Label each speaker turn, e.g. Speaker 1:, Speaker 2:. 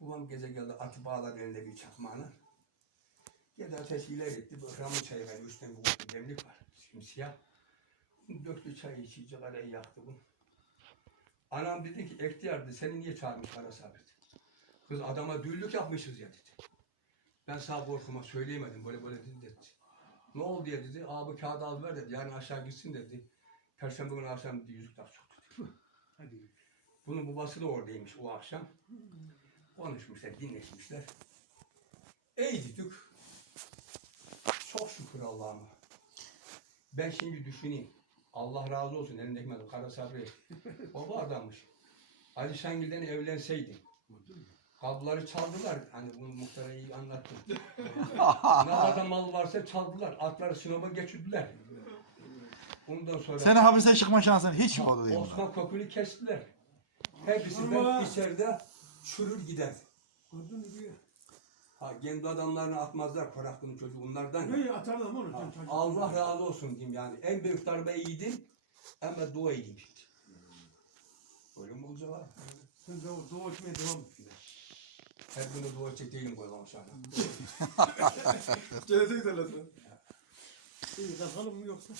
Speaker 1: Babam gece geldi atı bağladı elinde bir çakmağına. Gece ateşi ileri gitti. Bu ramı çayı var. Üstten bir kutu demlik var. Simsiyah. Döktü çayı içi, cigarayı yaktı bunu. Anam dedi ki Ehtiyar dedi seni niye çağırmış Kara Sabit? Kız adama düğünlük yapmışız ya dedi. Ben sağ korkuma söyleyemedim böyle böyle dedi dedi. Ne oldu diye dedi. Abi kağıdı al ver dedi. Yani aşağı gitsin dedi. Perşembe günü akşam dedi yüzük tak soktu dedi.
Speaker 2: Hadi.
Speaker 1: Bunun babası da oradaymış o akşam. Konuşmuşlar, dinleşmişler. Ey dedik. Çok şükür Allah'ıma. Ben şimdi düşüneyim. Allah razı olsun elinde ekmeği. Kara Sabri. Baba adammış. Ali Şengil'den evlenseydi. Kabloları çaldılar. Hani bunu muhtara iyi anlattım. ne kadar mal varsa çaldılar. Atları sınava geçirdiler. Ondan sonra...
Speaker 3: Senin hapiste çıkma şansın hiç yok oldu diyeyim buna.
Speaker 1: Osman Köprülü kestiler. Hepsi ben içeride çürür gider.
Speaker 2: Gördün mü diyor.
Speaker 1: Ha, kendi adamlarını atmazlar Koraklının çocuğu onlardan.
Speaker 2: Ne atarlar onu
Speaker 1: Ha. Allah razı olsun diyeyim yani. En büyük darbe iyiydim ama dua iyiydim işte. Öyle mi olacak abi?
Speaker 2: Sen de o doğu etmeye devam et. yine.
Speaker 1: Her gün dua edecek değilim koyalım sana.
Speaker 2: Gelecek de lan sen. İyi kalkalım mı yoksa?